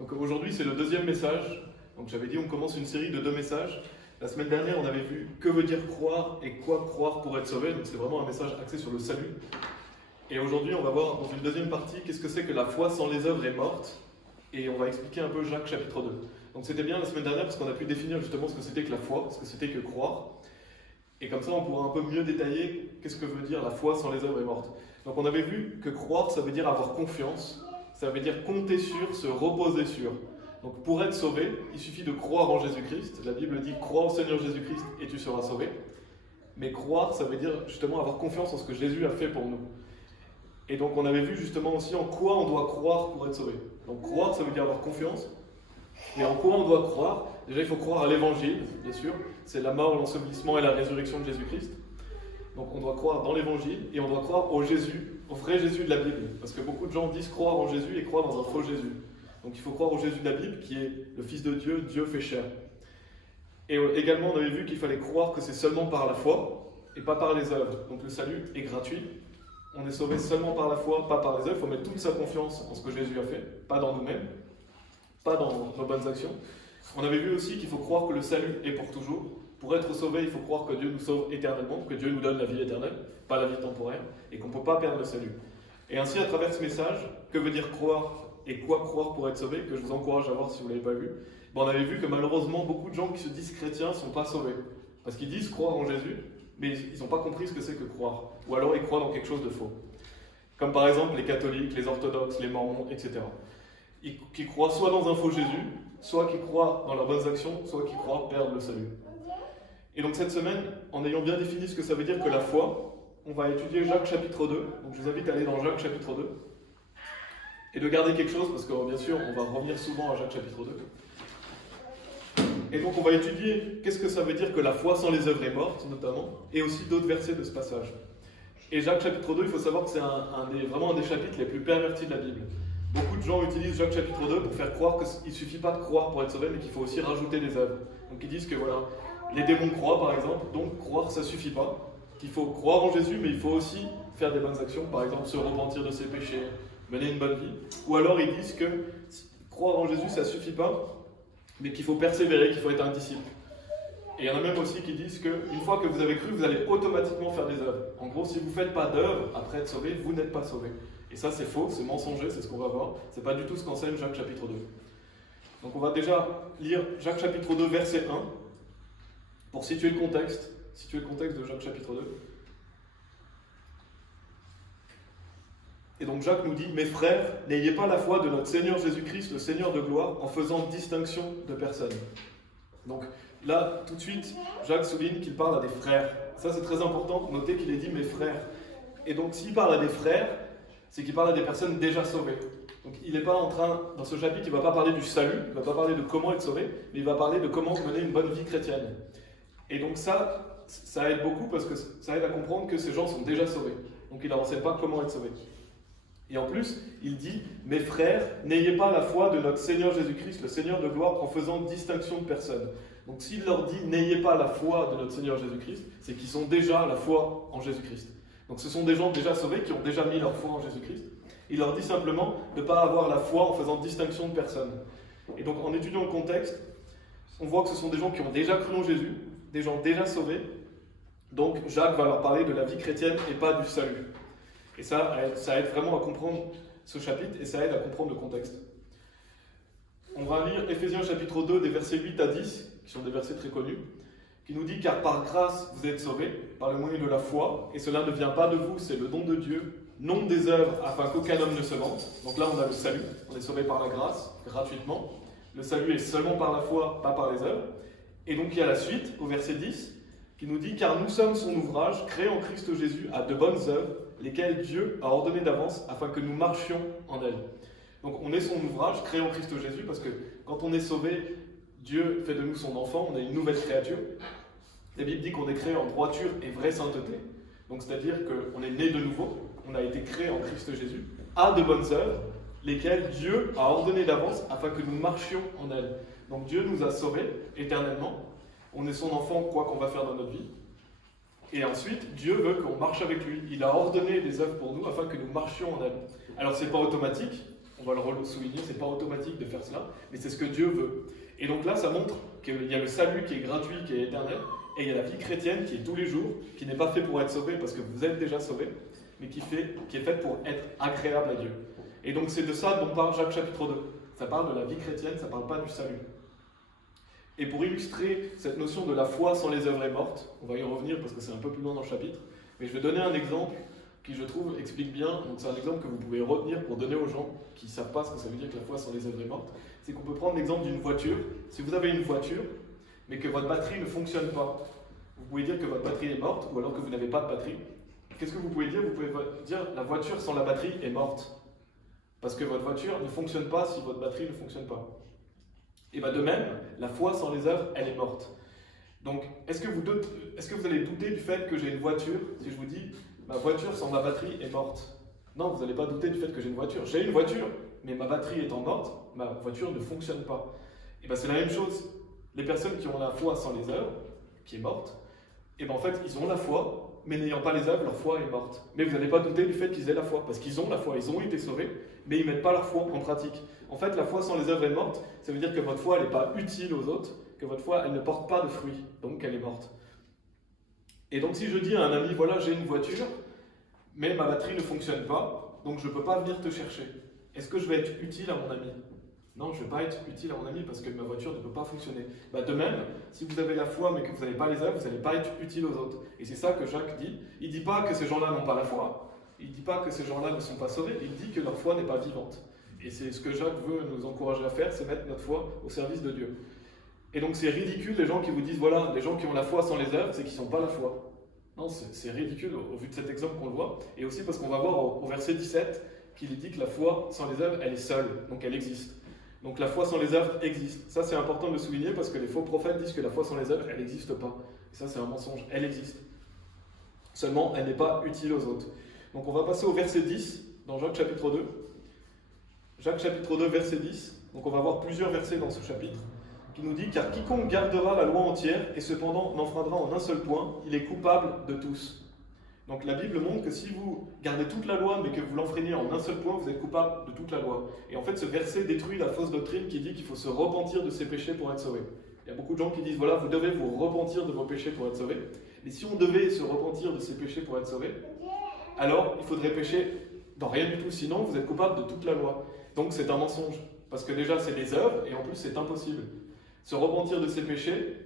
Donc aujourd'hui, c'est le deuxième message. Donc j'avais dit, on commence une série de 2 messages. La semaine dernière, on avait vu que veut dire croire et quoi croire pour être sauvé. Donc c'est vraiment un message axé sur le salut. Et aujourd'hui, on va voir dans une deuxième partie qu'est-ce que c'est que la foi sans les œuvres est morte. Et on va expliquer un peu Jacques chapitre 2. Donc c'était bien la semaine dernière parce qu'on a pu définir justement ce que c'était que la foi, ce que c'était que croire. Et comme ça, on pourra un peu mieux détailler qu'est-ce que veut dire la foi sans les œuvres est morte. Donc on avait vu que croire, ça veut dire avoir confiance, ça veut dire compter sur, se reposer sur. Donc pour être sauvé, il suffit de croire en Jésus-Christ. La Bible dit « Crois au Seigneur Jésus-Christ et tu seras sauvé ». Mais croire, ça veut dire justement avoir confiance en ce que Jésus a fait pour nous. Et donc on avait vu justement aussi en quoi on doit croire pour être sauvé. Donc croire, ça veut dire avoir confiance. Et en quoi on doit croire? Déjà, il faut croire à l'évangile, bien sûr. C'est la mort, l'ensevelissement et la résurrection de Jésus-Christ. Donc on doit croire dans l'évangile et on doit croire au Jésus, au vrai Jésus de la Bible. Parce que beaucoup de gens disent croire en Jésus et croient dans un faux Jésus. Donc il faut croire au Jésus de la Bible qui est le Fils de Dieu, Dieu fait chair. Et également, on avait vu qu'il fallait croire que c'est seulement par la foi et pas par les œuvres. Donc le salut est gratuit. On est sauvé seulement par la foi, pas par les œuvres. Il faut mettre toute sa confiance en ce que Jésus a fait, pas dans nous-mêmes, pas dans nos bonnes actions. On avait vu aussi qu'il faut croire que le salut est pour toujours. Pour être sauvé, il faut croire que Dieu nous sauve éternellement, que Dieu nous donne la vie éternelle, pas la vie temporaire, et qu'on ne peut pas perdre le salut. Et ainsi, à travers ce message, que veut dire croire et quoi croire pour être sauvé, que je vous encourage à voir si vous ne l'avez pas vu, on avait vu que malheureusement, beaucoup de gens qui se disent chrétiens ne sont pas sauvés. Parce qu'ils disent croire en Jésus, mais ils n'ont pas compris ce que c'est que croire. Ou alors ils croient dans quelque chose de faux. Comme par exemple les catholiques, les orthodoxes, les mormons, etc. Qui croient soit dans un faux Jésus, soit qui croient dans leurs bonnes actions, soit qui croient perdre le salut. Et donc cette semaine, en ayant bien défini ce que ça veut dire que la foi, on va étudier Jacques chapitre 2. Donc je vous invite à aller dans Jacques chapitre 2. Et de garder quelque chose, parce que bien sûr, on va revenir souvent à Jacques chapitre 2. Et donc on va étudier qu'est-ce que ça veut dire que la foi sans les œuvres est morte, notamment, et aussi d'autres versets de ce passage. Et Jacques chapitre 2, il faut savoir que c'est vraiment un des chapitres les plus pervertis de la Bible. Beaucoup de gens utilisent Jacques chapitre 2 pour faire croire qu'il ne suffit pas de croire pour être sauvé, mais qu'il faut aussi rajouter des œuvres. Donc ils disent que voilà, les démons croient par exemple, donc croire ça ne suffit pas. Qu'il faut croire en Jésus, mais il faut aussi faire des bonnes actions, par exemple se repentir de ses péchés, mener une bonne vie. Ou alors ils disent que croire en Jésus ça ne suffit pas, mais qu'il faut persévérer, qu'il faut être un disciple. Et il y en a même aussi qui disent qu'une fois que vous avez cru, vous allez automatiquement faire des œuvres. En gros, si vous ne faites pas d'œuvres après être sauvé, vous n'êtes pas sauvé. Et ça, c'est faux, c'est mensonger, c'est ce qu'on va voir. C'est pas du tout ce qu'enseigne Jacques chapitre 2. Donc on va déjà lire Jacques chapitre 2, verset 1, pour situer le contexte de Jacques chapitre 2. Et donc Jacques nous dit « Mes frères, n'ayez pas la foi de notre Seigneur Jésus-Christ, le Seigneur de gloire, en faisant distinction de personne. » Donc là, tout de suite, Jacques souligne qu'il parle à des frères. Ça, c'est très important, notez qu'il est dit « mes frères ». Et donc s'il parle à des frères, c'est qu'il parle à des personnes déjà sauvées. Donc il n'est pas en train, dans ce chapitre, il ne va pas parler du salut, il ne va pas parler de comment être sauvé, mais il va parler de comment mener une bonne vie chrétienne. Et donc ça aide beaucoup parce que ça aide à comprendre que ces gens sont déjà sauvés. Donc il ne leur enseigne pas comment être sauvés. Et en plus, il dit « Mes frères, n'ayez pas la foi de notre Seigneur Jésus-Christ, le Seigneur de gloire, en faisant distinction de personne. » Donc s'il leur dit « N'ayez pas la foi de notre Seigneur Jésus-Christ », c'est qu'ils ont déjà la foi en Jésus-Christ. Donc ce sont des gens déjà sauvés qui ont déjà mis leur foi en Jésus-Christ. Il leur dit simplement de ne pas avoir la foi en faisant distinction de personne. Et donc en étudiant le contexte, on voit que ce sont des gens qui ont déjà cru en Jésus, des gens déjà sauvés. Donc Jacques va leur parler de la vie chrétienne et pas du salut. Et ça aide vraiment à comprendre ce chapitre et ça aide à comprendre le contexte. On va lire Éphésiens chapitre 2 des versets 8 à 10, qui sont des versets très connus, qui nous dit « Car par grâce vous êtes sauvés, par le moyen de la foi, et cela ne vient pas de vous, c'est le don de Dieu, non des œuvres, afin qu'aucun homme ne se vante. » Donc là on a le salut, on est sauvé par la grâce, gratuitement. Le salut est seulement par la foi, pas par les œuvres. Et donc il y a la suite, au verset 10, qui nous dit « Car nous sommes son ouvrage, créé en Christ Jésus à de bonnes œuvres, lesquelles Dieu a ordonné d'avance afin que nous marchions en elles. » Donc on est son ouvrage, créé en Christ Jésus, parce que quand on est sauvé, Dieu fait de nous son enfant, on est une nouvelle créature. La Bible dit qu'on est créé en droiture et vraie sainteté. Donc c'est-à-dire qu'on est né de nouveau, on a été créé en Christ Jésus, à de bonnes œuvres, lesquelles Dieu a ordonné d'avance afin que nous marchions en elles. Donc Dieu nous a sauvés éternellement, on est son enfant quoi qu'on va faire dans notre vie. Et ensuite, Dieu veut qu'on marche avec lui. Il a ordonné des œuvres pour nous afin que nous marchions en elles. Alors c'est pas automatique, on va le souligner, c'est pas automatique de faire cela, mais c'est ce que Dieu veut. Et donc là, ça montre qu'il y a le salut qui est gratuit, qui est éternel, et il y a la vie chrétienne qui est tous les jours, qui n'est pas fait pour être sauvé parce que vous êtes déjà sauvé, mais qui est faite pour être agréable à Dieu. Et donc c'est de ça dont parle Jacques chapitre 2. Ça parle de la vie chrétienne, ça ne parle pas du salut. Et pour illustrer cette notion de la foi sans les œuvres est morte, on va y revenir parce que c'est un peu plus loin dans le chapitre, mais je vais donner un exemple qui, je trouve, explique bien. Donc c'est un exemple que vous pouvez retenir pour donner aux gens qui ne savent pas ce que ça veut dire que la foi sans les œuvres est morte. C'est qu'on peut prendre l'exemple d'une voiture. Si vous avez une voiture, mais que votre batterie ne fonctionne pas, vous pouvez dire que votre batterie est morte, ou alors que vous n'avez pas de batterie. Qu'est-ce que vous pouvez dire? Vous pouvez dire la voiture sans la batterie est morte. Parce que votre voiture ne fonctionne pas si votre batterie ne fonctionne pas. Et bien de même, la foi sans les œuvres, elle est morte. Donc, est-ce que vous allez douter du fait que j'ai une voiture si je vous dis ma voiture sans ma batterie est morte? Non, vous n'allez pas douter du fait que j'ai une voiture. J'ai une voiture, mais ma batterie étant morte, ma voiture ne fonctionne pas. Et bien c'est la même chose. Les personnes qui ont la foi sans les œuvres, qui est morte, et bien en fait ils ont la foi, mais n'ayant pas les œuvres, leur foi est morte. Mais vous n'allez pas douter du fait qu'ils aient la foi, parce qu'ils ont la foi, ils ont été sauvés, mais ils ne mettent pas leur foi en pratique. En fait, la foi sans les œuvres est morte, ça veut dire que votre foi elle n'est pas utile aux autres, que votre foi elle ne porte pas de fruits, donc elle est morte. Et donc si je dis à un ami, voilà j'ai une voiture, mais ma batterie ne fonctionne pas, donc je ne peux pas venir te chercher. Est-ce que je vais être utile à mon ami? Non, je ne vais pas être utile à mon ami parce que ma voiture ne peut pas fonctionner. Bah de même, si vous avez la foi mais que vous n'avez pas les œuvres, vous n'allez pas être utile aux autres. Et c'est ça que Jacques dit. Il ne dit pas que ces gens-là n'ont pas la foi, il ne dit pas que ces gens-là ne sont pas sauvés, il dit que leur foi n'est pas vivante. Et c'est ce que Jacques veut nous encourager à faire, c'est mettre notre foi au service de Dieu. Et donc c'est ridicule les gens qui vous disent, voilà, les gens qui ont la foi sans les œuvres, c'est qu'ils n'ont pas la foi. Non, c'est ridicule au vu de cet exemple qu'on le voit. Et aussi parce qu'on va voir au verset 17 qu'il dit que la foi sans les œuvres, elle est seule, donc elle existe. Donc la foi sans les œuvres existe. Ça c'est important de le souligner parce que les faux prophètes disent que la foi sans les œuvres, elle n'existe pas. Et ça c'est un mensonge, elle existe. Seulement, elle n'est pas utile aux autres. Donc on va passer au verset 10 dans Jacques chapitre 2. Jacques chapitre 2 verset 10. Donc on va voir plusieurs versets dans ce chapitre qui nous dit « Car quiconque gardera la loi entière et cependant n'enfreindra en un seul point, il est coupable de tous. » Donc la Bible montre que si vous gardez toute la loi mais que vous l'enfreignez en un seul point, vous êtes coupable de toute la loi. Et en fait ce verset détruit la fausse doctrine qui dit qu'il faut se repentir de ses péchés pour être sauvé. Il y a beaucoup de gens qui disent voilà, vous devez vous repentir de vos péchés pour être sauvé. Mais si on devait se repentir de ses péchés pour être sauvé, alors il faudrait pécher dans rien du tout, sinon vous êtes coupable de toute la loi. Donc c'est un mensonge, parce que déjà c'est des œuvres et en plus c'est impossible. Se repentir de ses péchés,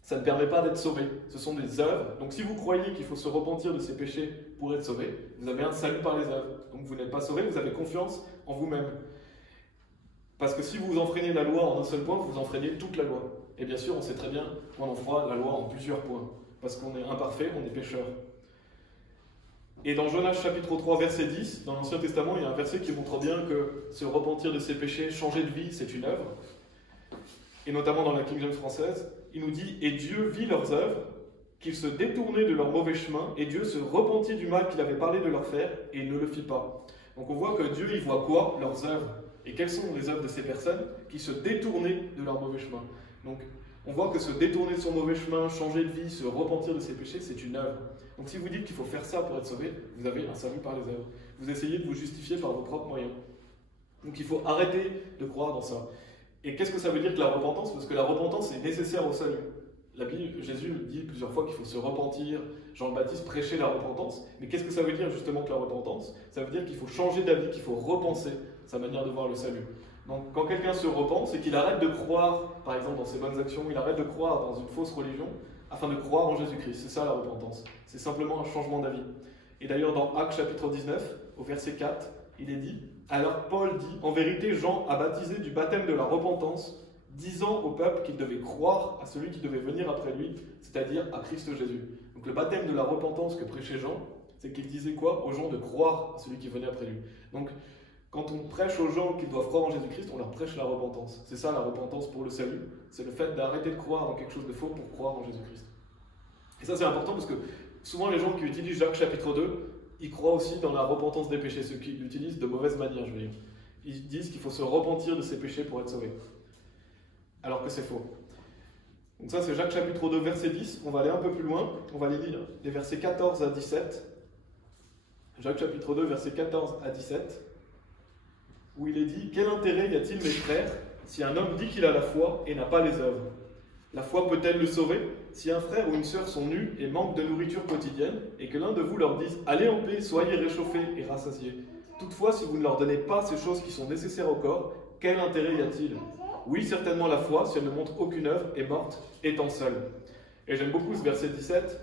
ça ne permet pas d'être sauvé. Ce sont des œuvres. Donc si vous croyez qu'il faut se repentir de ses péchés pour être sauvé, vous avez un salut par les œuvres. Donc vous n'êtes pas sauvé, vous avez confiance en vous-même. Parce que si vous enfreignez la loi en un seul point, vous enfreignez toute la loi. Et bien sûr, on sait très bien qu'on en fera la loi en plusieurs points. Parce qu'on est imparfait, on est pécheur. Et dans Jonas chapitre 3, verset 10, dans l'Ancien Testament, il y a un verset qui montre bien que se repentir de ses péchés, changer de vie, c'est une œuvre. Et notamment dans la King James française, il nous dit « Et Dieu vit leurs œuvres, qu'ils se détournaient de leur mauvais chemin, et Dieu se repentit du mal qu'il avait parlé de leur faire, et ne le fit pas. » Donc on voit que Dieu, il voit quoi? Leurs œuvres. Et quelles sont les œuvres de ces personnes qui se détournaient de leur mauvais chemin? Donc on voit que se détourner de son mauvais chemin, changer de vie, se repentir de ses péchés, c'est une œuvre. Donc si vous dites qu'il faut faire ça pour être sauvé, vous avez un salut par les œuvres. Vous essayez de vous justifier par vos propres moyens. Donc il faut arrêter de croire dans ça. Et qu'est-ce que ça veut dire que la repentance? Parce que la repentance est nécessaire au salut. La Bible, Jésus dit plusieurs fois qu'il faut se repentir. Jean le Baptiste prêchait la repentance. Mais qu'est-ce que ça veut dire justement que la repentance? Ça veut dire qu'il faut changer d'avis, qu'il faut repenser sa manière de voir le salut. Donc quand quelqu'un se repent, c'est qu'il arrête de croire, par exemple dans ses bonnes actions, il arrête de croire dans une fausse religion, afin de croire en Jésus-Christ. C'est ça la repentance. C'est simplement un changement d'avis. Et d'ailleurs dans Actes chapitre 19, au verset 4, il est dit « Alors Paul dit, en vérité Jean a baptisé du baptême de la repentance, disant au peuple qu'il devait croire à celui qui devait venir après lui, c'est-à-dire à Christ Jésus. » Donc le baptême de la repentance que prêchait Jean, c'est qu'il disait quoi? Aux gens de croire à celui qui venait après lui. Donc quand on prêche aux gens qu'ils doivent croire en Jésus-Christ, on leur prêche la repentance. C'est ça la repentance pour le salut. C'est le fait d'arrêter de croire en quelque chose de faux pour croire en Jésus-Christ. Et ça c'est important parce que souvent les gens qui utilisent Jacques chapitre 2, ils croient aussi dans la repentance des péchés, ceux qui l'utilisent de mauvaise manière, je veux dire. Ils disent qu'il faut se repentir de ses péchés pour être sauvé. Alors que c'est faux. Donc ça c'est Jacques chapitre 2, verset 10. On va aller un peu plus loin. On va aller lire les versets 14 à 17. Jacques chapitre 2, versets 14 à 17. où il est dit « Quel intérêt y a-t-il, mes frères, si un homme dit qu'il a la foi et n'a pas les œuvres? La foi peut-elle le sauver? Si un frère ou une sœur sont nus et manquent de nourriture quotidienne, et que l'un de vous leur dise « Allez en paix, soyez réchauffés et rassasiés. Toutefois, si vous ne leur donnez pas ces choses qui sont nécessaires au corps, quel intérêt y a-t-il? Oui, certainement la foi, si elle ne montre aucune œuvre, est morte, étant seule. » Et j'aime beaucoup ce verset 17,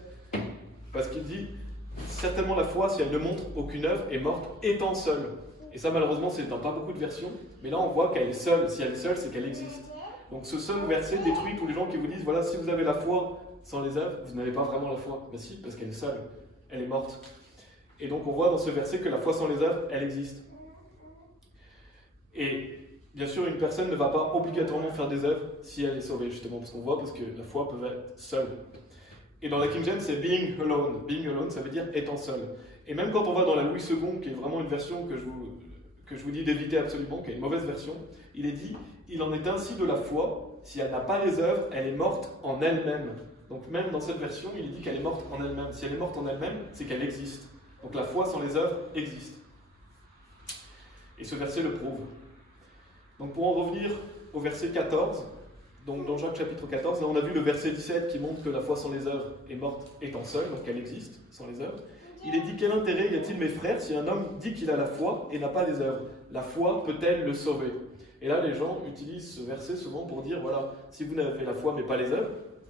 parce qu'il dit « Certainement la foi, si elle ne montre aucune œuvre, est morte, étant seule. » Et ça, malheureusement, c'est dans pas beaucoup de versions, mais là, on voit qu'elle est seule. Si elle est seule, c'est qu'elle existe. Donc ce seul verset détruit tous les gens qui vous disent « Voilà, si vous avez la foi sans les œuvres, vous n'avez pas vraiment la foi. » Mais si, parce qu'elle est seule, elle est morte. Et donc on voit dans ce verset que la foi sans les œuvres, elle existe. Et bien sûr, une personne ne va pas obligatoirement faire des œuvres si elle est sauvée, justement, parce qu'on voit, parce que la foi peut être seule. Et dans la King James, c'est being alone. Being alone, ça veut dire étant seul. Et même quand on va dans la Louis II, qui est vraiment une version que je vous dis d'éviter absolument, qui est une mauvaise version, il est dit « Il en est ainsi de la foi, si elle n'a pas les œuvres, elle est morte en elle-même. » Donc même dans cette version, il est dit qu'elle est morte en elle-même. Si elle est morte en elle-même, c'est qu'elle existe. Donc la foi sans les œuvres existe. Et ce verset le prouve. Donc pour en revenir au verset 14, donc dans Jacques chapitre 14, là on a vu le verset 17 qui montre que la foi sans les œuvres est morte étant seule, donc elle existe sans les œuvres. Il est dit « Quel intérêt y a-t-il, mes frères, si un homme dit qu'il a la foi et n'a pas les œuvres? La foi peut-elle le sauver ?» Et là, les gens utilisent ce verset souvent pour dire « Voilà, si vous n'avez la foi mais pas les œuvres,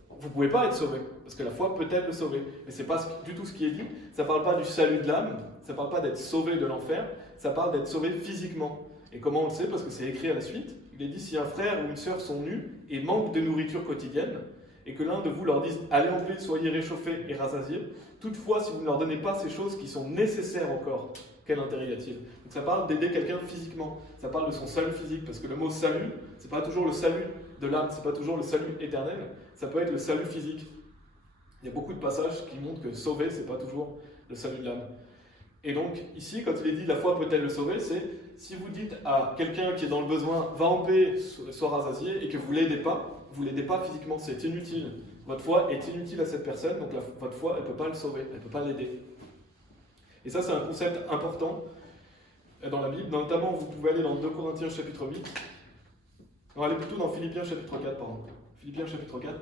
vous ne pouvez pas être sauvé, parce que la foi peut-elle le sauver. » Mais ce n'est pas du tout ce qui est dit. Ça ne parle pas du salut de l'âme, ça ne parle pas d'être sauvé de l'enfer, ça parle d'être sauvé physiquement. Et comment on le sait? Parce que c'est écrit à la suite. Il est dit « Si un frère ou une sœur sont nus et manquent de nourriture quotidienne, et que l'un de vous leur dise « Allez en paix, soyez réchauffés et rassasiés. Toutefois, si vous ne leur donnez pas ces choses qui sont nécessaires au corps, quel intérêt y a-t-il » Donc ça parle d'aider quelqu'un physiquement. Ça parle de son salut physique, parce que le mot « salut », ce n'est pas toujours le salut de l'âme, ce n'est pas toujours le salut éternel, ça peut être le salut physique. Il y a beaucoup de passages qui montrent que sauver, ce n'est pas toujours le salut de l'âme. Et donc, ici, quand il est dit « La foi peut-elle le sauver », c'est si vous dites à quelqu'un qui est dans le besoin « Va en paix, sois rassasié » et que vous ne l'aidez pas, vous ne l'aidez pas physiquement, c'est inutile. Votre foi est inutile à cette personne, donc votre foi, elle ne peut pas le sauver, elle ne peut pas l'aider. Et ça, c'est un concept important dans la Bible. Notamment, vous pouvez aller dans 2 Corinthiens chapitre 8. On va aller plutôt dans Philippiens chapitre 4, pardon. Philippiens chapitre 4.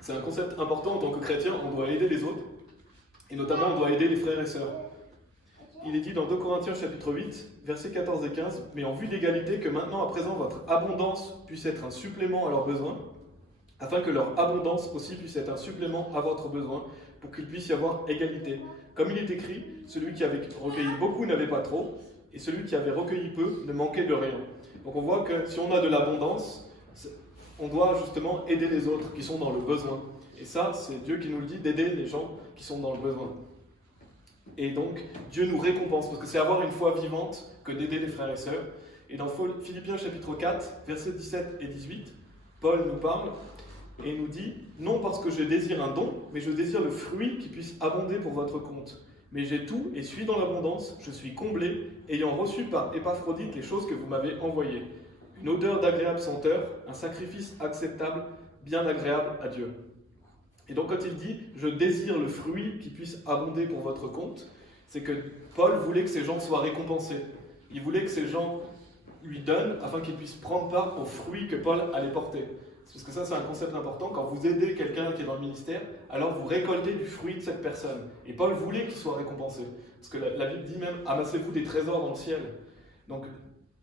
C'est un concept important en tant que chrétien, on doit aider les autres. Et notamment, on doit aider les frères et sœurs. Il est dit dans 2 Corinthiens chapitre 8, versets 14 et 15, « Mais en vue d'égalité, que maintenant à présent votre abondance puisse être un supplément à leurs besoins, afin que leur abondance aussi puisse être un supplément à votre besoin, pour qu'il puisse y avoir égalité. Comme il est écrit, celui qui avait recueilli beaucoup n'avait pas trop, et celui qui avait recueilli peu ne manquait de rien. » Donc on voit que si on a de l'abondance, on doit justement aider les autres qui sont dans le besoin. Et ça, c'est Dieu qui nous le dit, d'aider les gens qui sont dans le besoin. Et donc, Dieu nous récompense, parce que c'est avoir une foi vivante que d'aider les frères et sœurs. Et dans Philippiens chapitre 4, versets 17 et 18, Paul nous parle et nous dit « Non parce que je désire un don, mais je désire le fruit qui puisse abonder pour votre compte. Mais j'ai tout et suis dans l'abondance, je suis comblé, ayant reçu par Épaphrodite les choses que vous m'avez envoyées. Une odeur d'agréable senteur, un sacrifice acceptable, bien agréable à Dieu. » Et donc quand il dit « Je désire le fruit qui puisse abonder pour votre compte », c'est que Paul voulait que ces gens soient récompensés. Il voulait que ces gens lui donnent afin qu'ils puissent prendre part aux fruits que Paul allait porter. Parce que ça, c'est un concept important. Quand vous aidez quelqu'un qui est dans le ministère, alors vous récoltez du fruit de cette personne. Et Paul voulait qu'il soit récompensé. Parce que la Bible dit même « Amassez-vous des trésors dans le ciel ». Donc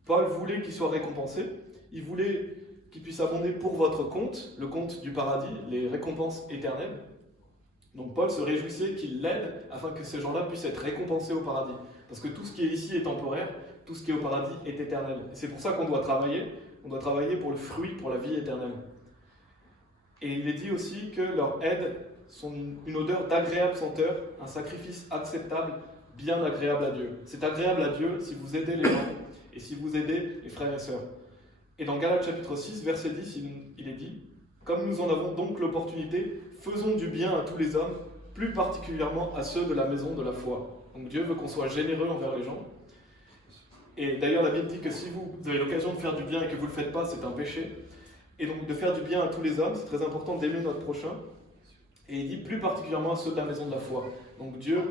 Paul voulait qu'il soit récompensé. Il voulait qu'il puisse abonder pour votre compte, le compte du paradis, les récompenses éternelles. Donc Paul se réjouissait qu'il l'aide afin que ces gens-là puissent être récompensés au paradis. Parce que tout ce qui est ici est temporaire, tout ce qui est au paradis est éternel. Et c'est pour ça qu'on doit travailler. On doit travailler pour le fruit, pour la vie éternelle. Et il est dit aussi que leurs aides sont une odeur d'agréable senteur, un sacrifice acceptable, bien agréable à Dieu. C'est agréable à Dieu si vous aidez les gens et si vous aidez les frères et sœurs. Et dans Galates chapitre 6, verset 10, il est dit « Comme nous en avons donc l'opportunité, faisons du bien à tous les hommes, plus particulièrement à ceux de la maison de la foi. » Donc Dieu veut qu'on soit généreux envers les gens. Et d'ailleurs, la Bible dit que si vous avez l'occasion de faire du bien et que vous ne le faites pas, c'est un péché. Et donc de faire du bien à tous les hommes, c'est très important d'aimer notre prochain. Et il dit plus particulièrement à ceux de la maison de la foi. Donc Dieu,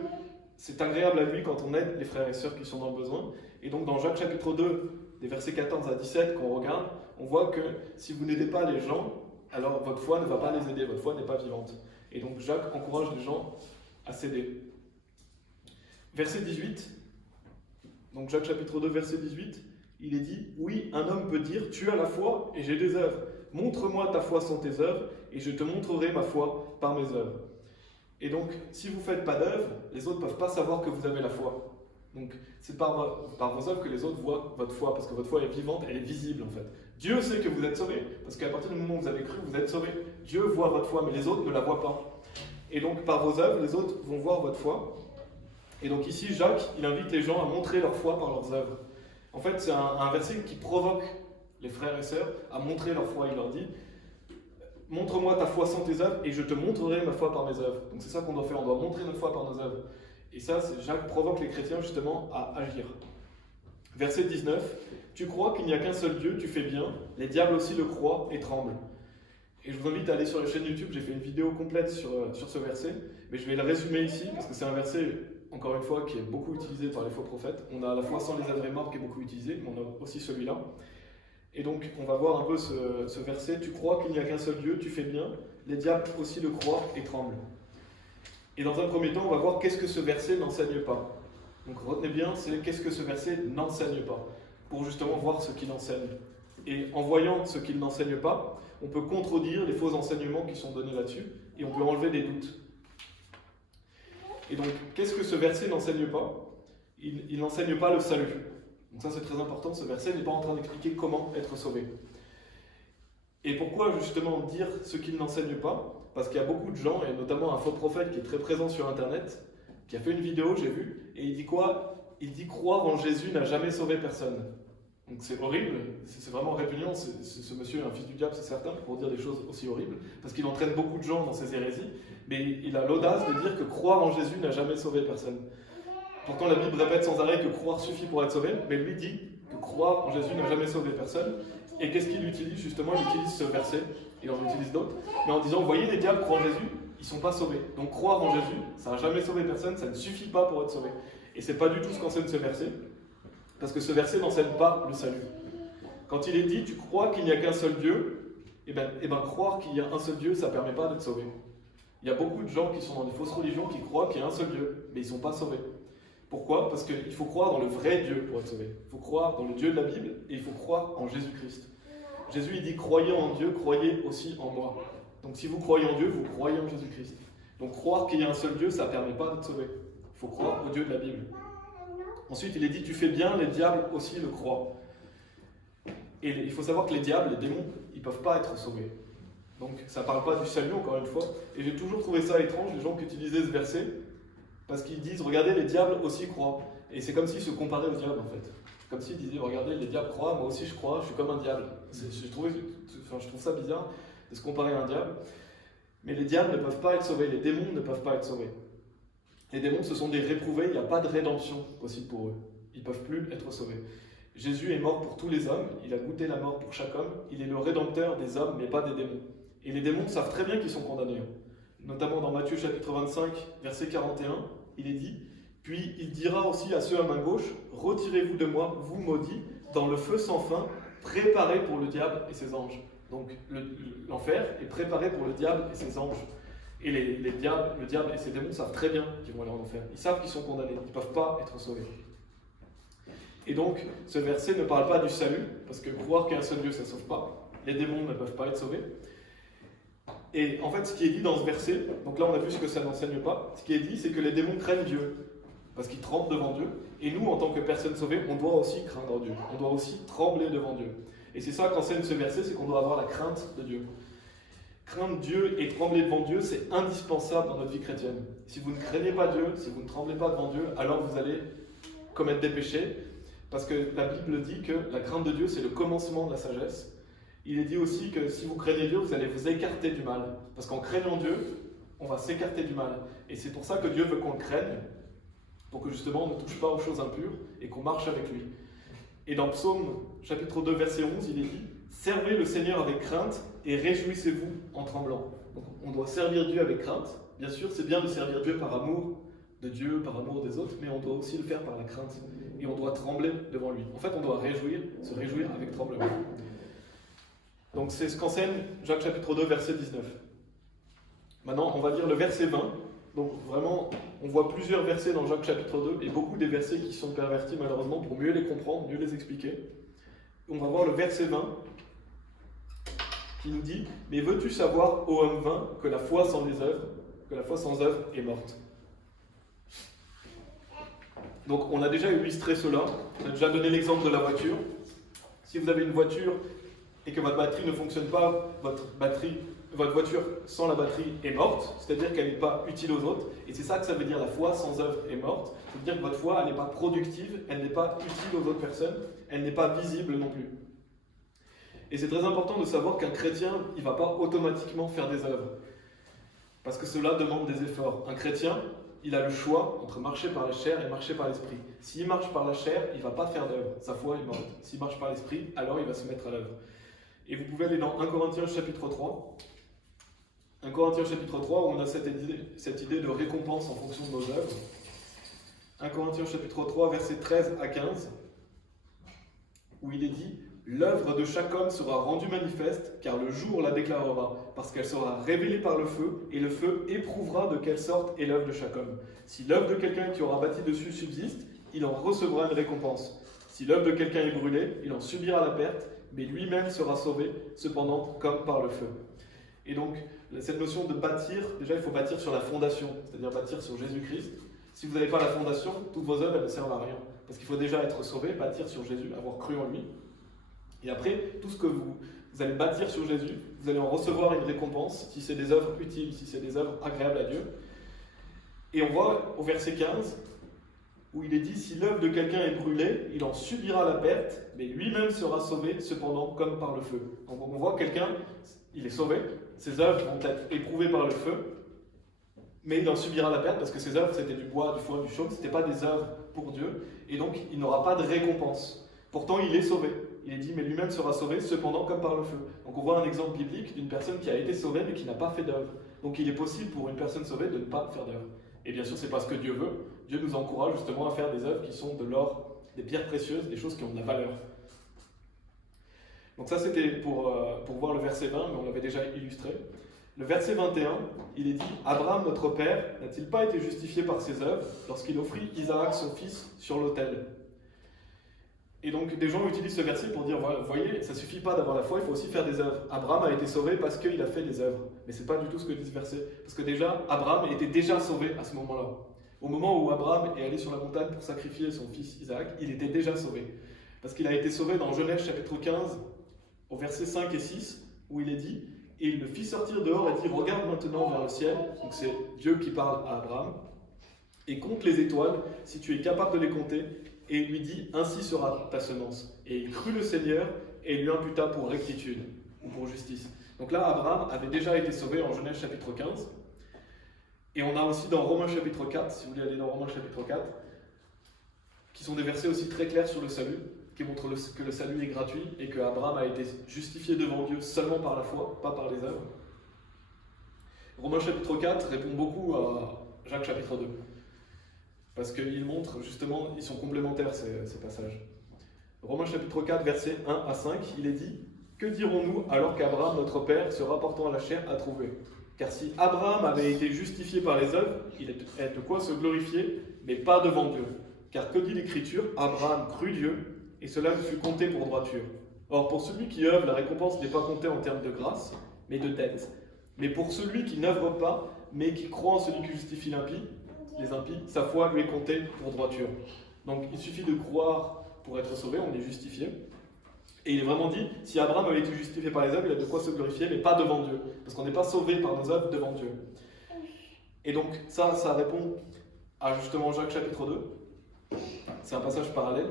c'est agréable à lui quand on aide les frères et sœurs qui sont dans le besoin. Et donc dans Jacques chapitre 2, des versets 14 à 17 qu'on regarde, on voit que si vous n'aidez pas les gens, alors votre foi ne va pas les aider, votre foi n'est pas vivante. Et donc Jacques encourage les gens à s'aider. Verset 18, donc Jacques chapitre 2, verset 18, il est dit « Oui, un homme peut dire, tu as la foi et j'ai des œuvres. Montre-moi ta foi sans tes œuvres et je te montrerai ma foi par mes œuvres. » Et donc, si vous ne faites pas d'œuvres, les autres ne peuvent pas savoir que vous avez la foi. Donc, c'est par vos œuvres que les autres voient votre foi, parce que votre foi est vivante, elle est visible en fait. Dieu sait que vous êtes sauvés, parce qu'à partir du moment où vous avez cru, vous êtes sauvés. Dieu voit votre foi, mais les autres ne la voient pas. Et donc, par vos œuvres, les autres vont voir votre foi. Et donc ici, Jacques, il invite les gens à montrer leur foi par leurs œuvres. En fait, c'est un verset qui provoque les frères et sœurs à montrer leur foi. Il leur dit « Montre-moi ta foi sans tes œuvres, et je te montrerai ma foi par mes œuvres. » Donc c'est ça qu'on doit faire, on doit montrer notre foi par nos œuvres. Et ça, Jacques provoque les chrétiens justement à agir. Verset 19, « Tu crois qu'il n'y a qu'un seul Dieu, tu fais bien, les diables aussi le croient et tremblent. » Et je vous invite à aller sur la chaîne YouTube, j'ai fait une vidéo complète sur ce verset, mais je vais le résumer ici, parce que c'est un verset, encore une fois, qui est beaucoup utilisé par les faux prophètes. On a la foi sans les œuvres mortes qui est beaucoup utilisé, mais on a aussi celui-là. Et donc, on va voir un peu ce verset, « Tu crois qu'il n'y a qu'un seul Dieu, tu fais bien, les diables aussi le croient et tremblent. » Et dans un premier temps, on va voir qu'est-ce que ce verset n'enseigne pas. Donc retenez bien, c'est qu'est-ce que ce verset n'enseigne pas, pour justement voir ce qu'il enseigne. Et en voyant ce qu'il n'enseigne pas, on peut contredire les faux enseignements qui sont donnés là-dessus, et on peut enlever des doutes. Et donc, qu'est-ce que ce verset n'enseigne pas? Il n'enseigne pas le salut. Donc ça c'est très important, ce verset n'est pas en train d'expliquer comment être sauvé. Et pourquoi justement dire ce qu'il n'enseigne pas? Parce qu'il y a beaucoup de gens, et notamment un faux prophète qui est très présent sur Internet, qui a fait une vidéo, j'ai vu, et il dit quoi? Il dit croire en Jésus n'a jamais sauvé personne. Donc c'est horrible, c'est vraiment répugnant, ce monsieur est un fils du diable, c'est certain, pour dire des choses aussi horribles, parce qu'il entraîne beaucoup de gens dans ses hérésies, mais il a l'audace de dire que croire en Jésus n'a jamais sauvé personne. Pourtant la Bible répète sans arrêt que croire suffit pour être sauvé, mais lui dit que croire en Jésus n'a jamais sauvé personne. Et qu'est-ce qu'il utilise justement? Il utilise ce verset, et on utilise d'autres, mais en disant, vous voyez, les diables croient en Jésus, ils ne sont pas sauvés. Donc croire en Jésus, ça n'a jamais sauvé personne, ça ne suffit pas pour être sauvé. Et ce n'est pas du tout ce qu'enseigne ce verset, parce que ce verset n'enseigne pas le salut. Quand il est dit, tu crois qu'il n'y a qu'un seul Dieu, eh ben, croire qu'il y a un seul Dieu, ça ne permet pas d'être sauvé. Il y a beaucoup de gens qui sont dans des fausses religions qui croient qu'il y a un seul Dieu, mais ils ne sont pas sauvés. Pourquoi? Parce qu'il faut croire dans le vrai Dieu pour être sauvé. Il faut croire dans le Dieu de la Bible et il faut croire en Jésus-Christ. Jésus, il dit, croyez en Dieu, croyez aussi en moi. Donc si vous croyez en Dieu, vous croyez en Jésus-Christ. Donc croire qu'il y a un seul Dieu, ça ne permet pas d'être sauvé. Il faut croire au Dieu de la Bible. Ensuite, il est dit, tu fais bien, les diables aussi le croient. Et il faut savoir que les diables, les démons, ils ne peuvent pas être sauvés. Donc ça ne parle pas du salut, encore une fois. Et j'ai toujours trouvé ça étrange, les gens qui utilisaient ce verset, parce qu'ils disent, regardez, les diables aussi croient. Et c'est comme s'ils se comparaient aux diables, en fait. Comme s'ils disaient, regardez, les diables croient, moi aussi je crois, je suis comme un diable. Je trouve ça bizarre de se comparer à un diable. Mais les diables ne peuvent pas être sauvés, les démons ne peuvent pas être sauvés. Les démons, ce sont des réprouvés, il n'y a pas de rédemption possible pour eux. Ils ne peuvent plus être sauvés. Jésus est mort pour tous les hommes, il a goûté la mort pour chaque homme, il est le rédempteur des hommes, mais pas des démons. Et les démons savent très bien qu'ils sont condamnés. Notamment dans Matthieu chapitre 25, verset 41, il est dit « Puis il dira aussi à ceux à main gauche, retirez-vous de moi, vous maudits, dans le feu sans fin, préparé pour le diable et ses anges. » Donc l'enfer est préparé pour le diable et ses anges. Et le diable et ses démons savent très bien qu'ils vont aller en enfer. Ils savent qu'ils sont condamnés, ils ne peuvent pas être sauvés. Et donc, ce verset ne parle pas du salut, parce que croire qu'il y a un seul Dieu, ça ne sauve pas. Les démons ne peuvent pas être sauvés. Et en fait, ce qui est dit dans ce verset, donc là on a vu ce que ça n'enseigne pas, ce qui est dit, c'est que les démons craignent Dieu, parce qu'ils tremblent devant Dieu. Et nous, en tant que personnes sauvées, on doit aussi craindre Dieu, on doit aussi trembler devant Dieu. Et c'est ça qu'enseigne ce verset, c'est qu'on doit avoir la crainte de Dieu. Craindre Dieu et trembler devant Dieu, c'est indispensable dans notre vie chrétienne. Si vous ne craignez pas Dieu, si vous ne tremblez pas devant Dieu, alors vous allez commettre des péchés, parce que la Bible dit que la crainte de Dieu, c'est le commencement de la sagesse. Il est dit aussi que si vous craignez Dieu, vous allez vous écarter du mal. Parce qu'en craignant Dieu, on va s'écarter du mal. Et c'est pour ça que Dieu veut qu'on le craigne, pour que justement on ne touche pas aux choses impures et qu'on marche avec lui. Et dans Psaume chapitre 2, verset 11, il est dit « Servez le Seigneur avec crainte et réjouissez-vous en tremblant. » Donc on doit servir Dieu avec crainte. Bien sûr, c'est bien de servir Dieu par amour de Dieu, par amour des autres, mais on doit aussi le faire par la crainte. et on doit trembler devant lui. En fait, on doit se réjouir avec tremblement. Donc c'est ce qu'enseigne Jacques chapitre 2, verset 19. Maintenant, on va lire le verset 20. Donc vraiment, on voit plusieurs versets dans Jacques chapitre 2 et beaucoup des versets qui sont pervertis malheureusement pour mieux les comprendre, mieux les expliquer. On va voir le verset 20 qui nous dit « Mais veux-tu savoir, ô homme vain, que la foi sans œuvre est morte ?» Donc on a déjà illustré cela, on a déjà donné l'exemple de la voiture. Si vous avez une voiture et que votre batterie ne fonctionne pas, votre voiture sans la batterie est morte, c'est-à-dire qu'elle n'est pas utile aux autres. Et c'est ça que ça veut dire, la foi sans œuvre est morte. Ça veut dire que votre foi, elle n'est pas productive, elle n'est pas utile aux autres personnes, elle n'est pas visible non plus. Et c'est très important de savoir qu'un chrétien, il ne va pas automatiquement faire des œuvres. Parce que cela demande des efforts. Un chrétien, il a le choix entre marcher par la chair et marcher par l'esprit. S'il marche par la chair, il ne va pas faire d'œuvre. Sa foi est morte. S'il marche par l'esprit, alors il va se mettre à l'œuvre. Et vous pouvez aller dans 1 Corinthiens chapitre 3. 1 Corinthiens chapitre 3, où on a cette idée de récompense en fonction de nos œuvres. 1 Corinthiens chapitre 3, versets 13 à 15, où il est dit « L'œuvre de chaque homme sera rendue manifeste, car le jour la déclarera, parce qu'elle sera révélée par le feu, et le feu éprouvera de quelle sorte est l'œuvre de chaque homme. Si l'œuvre de quelqu'un qui aura bâti dessus subsiste, il en recevra une récompense. Si l'œuvre de quelqu'un est brûlée, il en subira la perte, mais lui-même sera sauvé, cependant comme par le feu. » Et donc, cette notion de bâtir, déjà il faut bâtir sur la fondation, c'est-à-dire bâtir sur Jésus-Christ. Si vous n'avez pas la fondation, toutes vos œuvres elles ne servent à rien. Parce qu'il faut déjà être sauvé, bâtir sur Jésus, avoir cru en lui. Et après, tout ce que vous allez bâtir sur Jésus, vous allez en recevoir une récompense, si c'est des œuvres utiles, si c'est des œuvres agréables à Dieu. Et on voit au verset 15, où il est dit « Si l'œuvre de quelqu'un est brûlée, il en subira la perte, mais lui-même sera sauvé, cependant, comme par le feu. » Donc on voit quelqu'un, il est sauvé, ses œuvres vont être éprouvées par le feu, mais il en subira la perte parce que ses œuvres c'était du bois, du foin, du chaume, ce n'était pas des œuvres pour Dieu, et donc il n'aura pas de récompense. Pourtant il est sauvé. Il est dit, mais lui-même sera sauvé, cependant comme par le feu. Donc on voit un exemple biblique d'une personne qui a été sauvée mais qui n'a pas fait d'œuvre. Donc il est possible pour une personne sauvée de ne pas faire d'œuvre. Et bien sûr, c'est pas ce que Dieu veut. Dieu nous encourage justement à faire des œuvres qui sont de l'or, des pierres précieuses, des choses qui ont de la valeur. Donc ça c'était pour voir le verset 20, mais on l'avait déjà illustré. Le verset 21, il est dit « Abraham, notre père, n'a-t-il pas été justifié par ses œuvres lorsqu'il offrit Isaac, son fils, sur l'autel ?» Et donc des gens utilisent ce verset pour dire « Vous voyez, ça ne suffit pas d'avoir la foi, il faut aussi faire des œuvres. Abraham a été sauvé parce qu'il a fait des œuvres. » Mais ce n'est pas du tout ce que dit ce verset. Parce que déjà, Abraham était déjà sauvé à ce moment-là. Au moment où Abraham est allé sur la montagne pour sacrifier son fils Isaac, il était déjà sauvé. Parce qu'il a été sauvé dans Genèse chapitre 15, au verset 5 et 6, où il est dit « Et il le fit sortir dehors et dit « Regarde maintenant vers le ciel. » Donc c'est Dieu qui parle à Abraham. « Et compte les étoiles, si tu es capable de les compter. » Et il lui dit « Ainsi sera ta semence. » Et il crut le Seigneur et il lui imputa pour rectitude ou pour justice. Donc là, Abraham avait déjà été sauvé en Genèse chapitre 15. Et on a aussi dans Romains chapitre 4, si vous voulez aller dans Romains chapitre 4, qui sont des versets aussi très clairs sur le salut, qui montrent que le salut est gratuit et que Abraham a été justifié devant Dieu seulement par la foi, pas par les œuvres. Romains chapitre 4 répond beaucoup à Jacques chapitre 2. Parce qu'il montre justement, ils sont complémentaires ces passages. Romains chapitre 4, versets 1 à 5, il est dit « Que dirons-nous alors qu'Abraham, notre père, se rapportant à la chair, a trouvé ? Car si Abraham avait été justifié par les œuvres, il est de quoi se glorifier, mais pas devant Dieu. Car que dit l'Écriture ? Abraham crut Dieu, et cela lui fut compté pour droiture. Or, pour celui qui œuvre, la récompense n'est pas comptée en termes de grâce, mais de dette. Mais pour celui qui n'œuvre pas, mais qui croit en celui qui justifie les impies, sa foi lui est comptée pour droiture. » Donc il suffit de croire pour être sauvé, on est justifié. Et il est vraiment dit, si Abraham avait été justifié par les œuvres, il a de quoi se glorifier, mais pas devant Dieu. Parce qu'on n'est pas sauvé par nos œuvres devant Dieu. Et donc ça répond à justement Jacques chapitre 2. C'est un passage parallèle.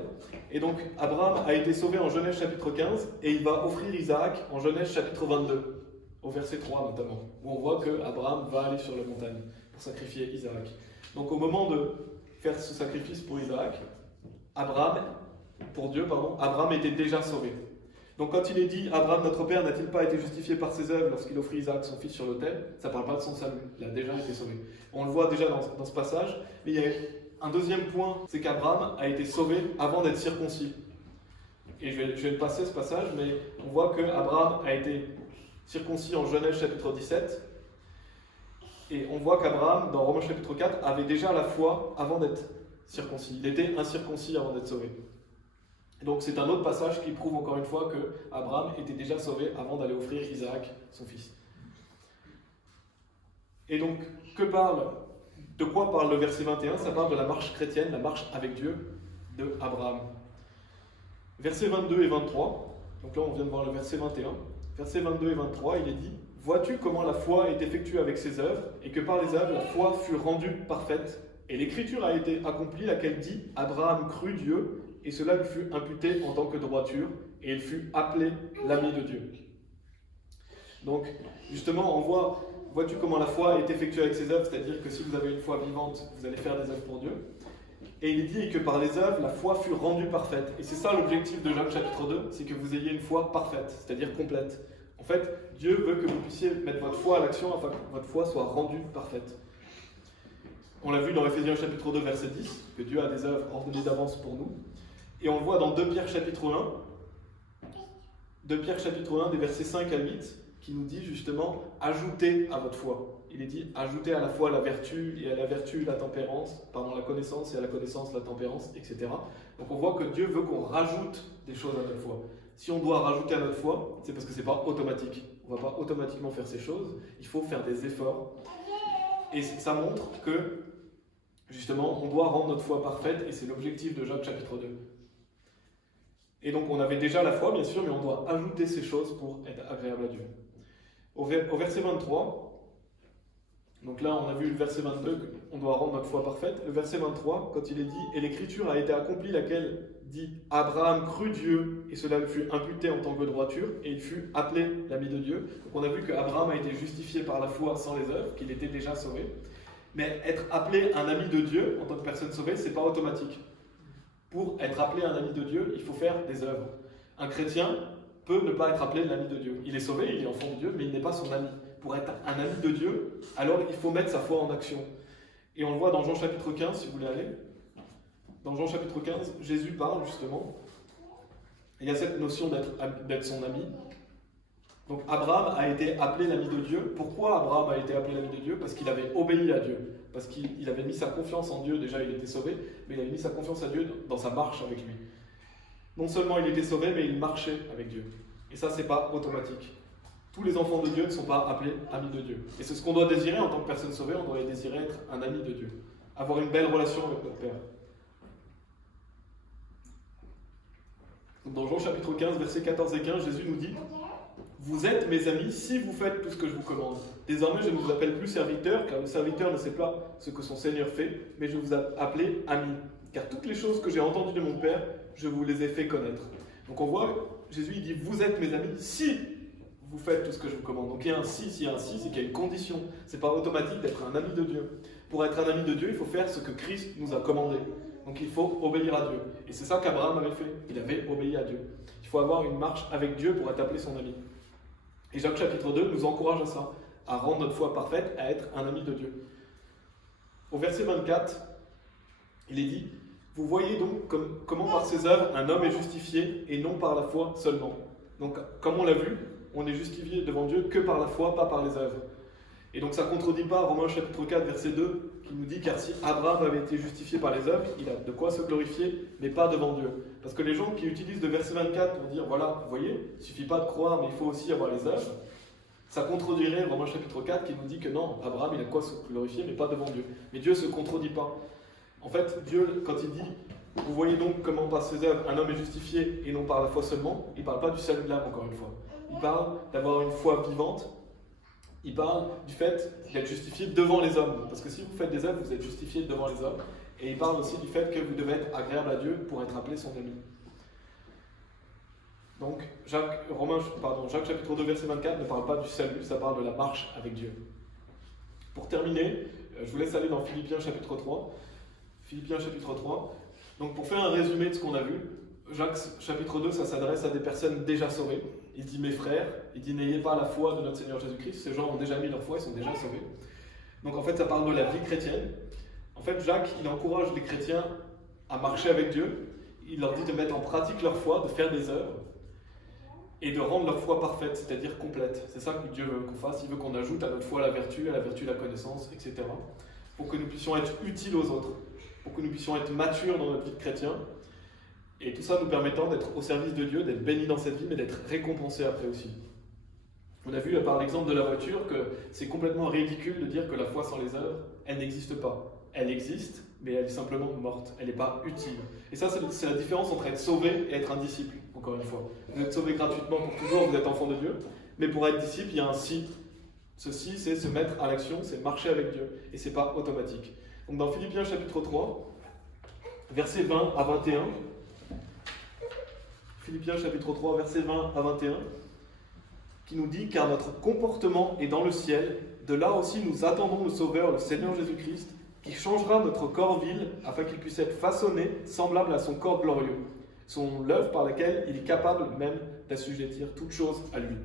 Et donc Abraham a été sauvé en Genèse chapitre 15, et il va offrir Isaac en Genèse chapitre 22, au verset 3 notamment, où on voit que Abraham va aller sur la montagne pour sacrifier Isaac. Donc au moment de faire ce sacrifice pour Isaac, Abraham était déjà sauvé. Donc quand il est dit « Abraham, notre père, n'a-t-il pas été justifié par ses œuvres lorsqu'il offrit Isaac, son fils, sur l'autel ?» Ça ne parle pas de son salut, il a déjà été sauvé. On le voit déjà dans ce passage, mais il y a Un deuxième point, c'est qu'Abraham a été sauvé avant d'être circoncis. Et je vais le passer ce passage, mais on voit qu'Abraham a été circoncis en Genèse chapitre 17. Et on voit qu'Abraham, dans Romains chapitre 4, avait déjà la foi avant d'être circoncis. Il était incirconcis avant d'être sauvé. Et donc c'est un autre passage qui prouve encore une fois qu'Abraham était déjà sauvé avant d'aller offrir Isaac, son fils. Et donc, de quoi parle le verset 21? Ça parle de la marche chrétienne, la marche avec Dieu de Abraham. Versets 22 et 23, donc là on vient de voir le verset 21. Versets 22 et 23, il est dit: vois-tu comment la foi est effectuée avec ses œuvres, et que par les œuvres la foi fut rendue parfaite, et l'écriture a été accomplie, laquelle dit: Abraham crut Dieu, et cela lui fut imputé en tant que droiture, et il fut appelé l'ami de Dieu. Donc, justement, on voit, vois-tu comment la foi est effectuée avec ses œuvres, c'est-à-dire que si vous avez une foi vivante, vous allez faire des œuvres pour Dieu. Et il est dit que par les œuvres, la foi fut rendue parfaite. Et c'est ça l'objectif de Jacques chapitre 2, c'est que vous ayez une foi parfaite, c'est-à-dire complète. En fait, Dieu veut que vous puissiez mettre votre foi à l'action afin que votre foi soit rendue parfaite. On l'a vu dans Ephésiens chapitre 2, verset 10, que Dieu a des œuvres ordonnées d'avance pour nous. Et on le voit dans 2 Pierre chapitre 1, 2 Pierre chapitre 1, des versets 5 à 8, qui nous dit justement « ajoutez à votre foi ». Il est dit « ajoutez à la foi la vertu, et à la vertu la tempérance, pardon, la connaissance, et à la connaissance la tempérance, etc. » Donc on voit que Dieu veut qu'on rajoute des choses à notre foi. Si on doit rajouter à notre foi, c'est parce que ce n'est pas automatique. On ne va pas automatiquement faire ces choses, il faut faire des efforts. Et ça montre que, justement, on doit rendre notre foi parfaite, et c'est l'objectif de Jacques chapitre 2. Et donc on avait déjà la foi, bien sûr, mais on doit ajouter ces choses pour être agréable à Dieu. Au verset 23, donc là on a vu le verset 22, on doit rendre notre foi parfaite. Le verset 23, quand il est dit « Et l'écriture a été accomplie, laquelle dit « Abraham crut Dieu, et cela lui fut imputé en tant que droiture, et il fut appelé l'ami de Dieu. » Donc on a vu qu'Abraham a été justifié par la foi sans les œuvres, qu'il était déjà sauvé. Mais être appelé un ami de Dieu en tant que personne sauvée, ce n'est pas automatique. Pour être appelé un ami de Dieu, il faut faire des œuvres. Un chrétien peut ne pas être appelé l'ami de Dieu. Il est sauvé, il est enfant de Dieu, mais il n'est pas son ami. Pour être un ami de Dieu, alors il faut mettre sa foi en action. Et on le voit dans Jean chapitre 15, si vous voulez aller. Dans Jean chapitre 15, Jésus parle justement. Il y a cette notion d'être son ami. Donc Abraham a été appelé l'ami de Dieu. Pourquoi Abraham a été appelé l'ami de Dieu? Parce qu'il avait obéi à Dieu. Parce qu'il avait mis sa confiance en Dieu. Déjà, il était sauvé, mais il avait mis sa confiance à Dieu dans sa marche avec lui. Non seulement il était sauvé, mais il marchait avec Dieu. Et ça, c'est pas automatique. Tous les enfants de Dieu ne sont pas appelés amis de Dieu. Et c'est ce qu'on doit désirer en tant que personne sauvée, on doit désirer être un ami de Dieu. Avoir une belle relation avec notre Père. Dans Jean chapitre 15, versets 14 et 15, Jésus nous dit: vous êtes mes amis si vous faites tout ce que je vous commande. Désormais, je ne vous appelle plus serviteur, car le serviteur ne sait pas ce que son Seigneur fait, mais je vous appelle ami. Car toutes les choses que j'ai entendues de mon Père, je vous les ai fait connaître. Donc on voit, Jésus il dit: vous êtes mes amis si vous faites tout ce que je vous commande. Donc il y a un si, s'il y a un si, c'est qu'il y a une condition. Ce n'est pas automatique d'être un ami de Dieu. Pour être un ami de Dieu, il faut faire ce que Christ nous a commandé. Donc il faut obéir à Dieu. Et c'est ça qu'Abraham avait fait. Il avait obéi à Dieu. Il faut avoir une marche avec Dieu pour être appelé son ami. Et Jacques chapitre 2 nous encourage à ça, à rendre notre foi parfaite, à être un ami de Dieu. Au verset 24, il est dit: vous voyez donc comment par ses œuvres un homme est justifié et non par la foi seulement. Donc comme on l'a vu, on est justifié devant Dieu que par la foi, pas par les œuvres. Et donc ça ne contredit pas Romains chapitre 4 verset 2 qui nous dit: car si Abraham avait été justifié par les œuvres, il a de quoi se glorifier, mais pas devant Dieu. Parce que les gens qui utilisent le verset 24 pour dire: voilà, vous voyez, il ne suffit pas de croire, mais il faut aussi avoir les œuvres, ça contredirait Romains chapitre 4 qui nous dit que non, Abraham il a de quoi se glorifier, mais pas devant Dieu. Mais Dieu ne se contredit pas. En fait, Dieu, quand il dit: vous voyez donc comment par ses œuvres un homme est justifié et non par la foi seulement, il ne parle pas du salut de l'âme encore une fois. Il parle d'avoir une foi vivante. Il parle du fait d'être justifié devant les hommes. Parce que si vous faites des œuvres, vous êtes justifié devant les hommes. Et il parle aussi du fait que vous devez être agréable à Dieu pour être appelé son ami. Donc, Jacques chapitre 2, verset 24 ne parle pas du salut, ça parle de la marche avec Dieu. Pour terminer, je vous laisse aller dans Philippiens chapitre 3. Philippiens chapitre 3. Donc, pour faire un résumé de ce qu'on a vu, Jacques chapitre 2, ça s'adresse à des personnes déjà sauvées. Il dit: mes frères, il dit: n'ayez pas la foi de notre Seigneur Jésus-Christ. Ces gens ont déjà mis leur foi, ils sont déjà sauvés. Donc en fait, ça parle de la vie chrétienne. En fait, Jacques, il encourage les chrétiens à marcher avec Dieu. Il leur dit de mettre en pratique leur foi, de faire des œuvres et de rendre leur foi parfaite, c'est-à-dire complète. C'est ça que Dieu veut qu'on fasse. Il veut qu'on ajoute à notre foi la vertu la connaissance, etc. Pour que nous puissions être utiles aux autres, pour que nous puissions être matures dans notre vie de chrétien. Et tout ça nous permettant d'être au service de Dieu, d'être bénis dans cette vie, mais d'être récompensés après aussi. On a vu par l'exemple de la voiture que c'est complètement ridicule de dire que la foi sans les œuvres, elle n'existe pas. Elle existe, mais elle est simplement morte, elle n'est pas utile. Et ça, c'est la différence entre être sauvé et être un disciple, encore une fois. Vous êtes sauvé gratuitement pour toujours, vous êtes enfant de Dieu, mais pour être disciple, il y a un si. Ce si, c'est se mettre à l'action, c'est marcher avec Dieu, et c'est pas automatique. Donc dans Philippiens chapitre 3, versets 20 à 21, Philippiens chapitre 3, versets 20 à 21, qui nous dit « Car notre comportement est dans le ciel, de là aussi nous attendons le Sauveur, le Seigneur Jésus-Christ, qui changera notre corps vil, afin qu'il puisse être façonné, semblable à son corps glorieux, son l'œuvre par laquelle il est capable même d'assujettir toutes choses à lui. »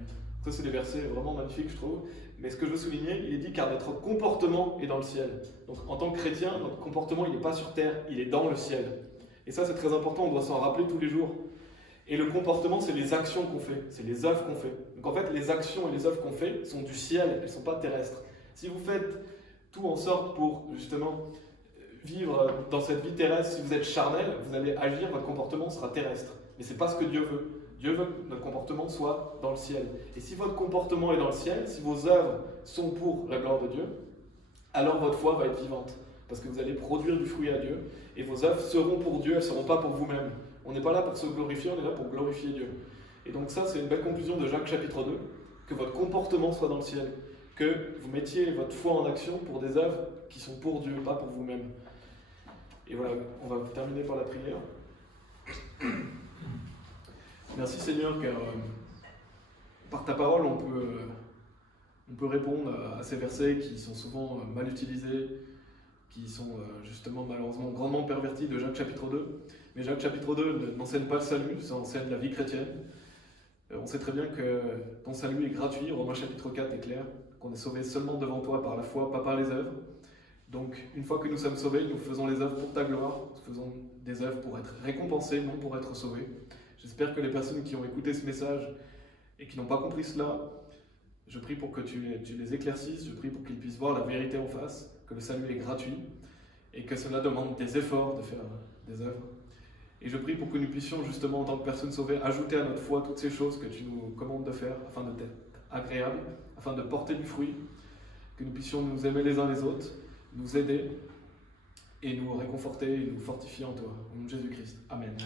Ça, c'est des versets vraiment magnifiques, je trouve. Mais ce que je veux souligner, il est dit « Car notre comportement est dans le ciel. » Donc, en tant que chrétien, notre comportement, il n'est pas sur terre, il est dans le ciel. Et ça, c'est très important, on doit s'en rappeler tous les jours. Et le comportement, c'est les actions qu'on fait, c'est les œuvres qu'on fait. Donc en fait, les actions et les œuvres qu'on fait sont du ciel, elles ne sont pas terrestres. Si vous faites tout en sorte pour justement vivre dans cette vie terrestre, si vous êtes charnel, vous allez agir, votre comportement sera terrestre. Mais ce n'est pas ce que Dieu veut. Dieu veut que notre comportement soit dans le ciel. Et si votre comportement est dans le ciel, si vos œuvres sont pour la gloire de Dieu, alors votre foi va être vivante. Parce que vous allez produire du fruit à Dieu, et vos œuvres seront pour Dieu, elles ne seront pas pour vous-même. On n'est pas là pour se glorifier, on est là pour glorifier Dieu. Et donc ça, c'est une belle conclusion de Jacques chapitre 2, que votre comportement soit dans le ciel, que vous mettiez votre foi en action pour des œuvres qui sont pour Dieu, pas pour vous-même. Et voilà, on va terminer par la prière. Merci Seigneur, car par ta parole, on peut répondre à ces versets qui sont souvent mal utilisés, qui sont justement malheureusement grandement pervertis de Jacques chapitre 2. Mais Jacques chapitre 2 n'enseigne pas le salut, ça enseigne la vie chrétienne. On sait très bien que ton salut est gratuit, Romains chapitre 4 est clair, qu'on est sauvé seulement devant toi par la foi, pas par les œuvres. Donc une fois que nous sommes sauvés, nous faisons les œuvres pour ta gloire, nous faisons des œuvres pour être récompensés, non pour être sauvés. J'espère que les personnes qui ont écouté ce message et qui n'ont pas compris cela, je prie pour que tu les éclaircisses, je prie pour qu'ils puissent voir la vérité en face, que le salut est gratuit et que cela demande des efforts de faire des œuvres. Et je prie pour que nous puissions justement en tant que personnes sauvées ajouter à notre foi toutes ces choses que tu nous commandes de faire afin de t'être agréable, afin de porter du fruit, que nous puissions nous aimer les uns les autres, nous aider et nous réconforter et nous fortifier en toi. Au nom de Jésus-Christ. Amen.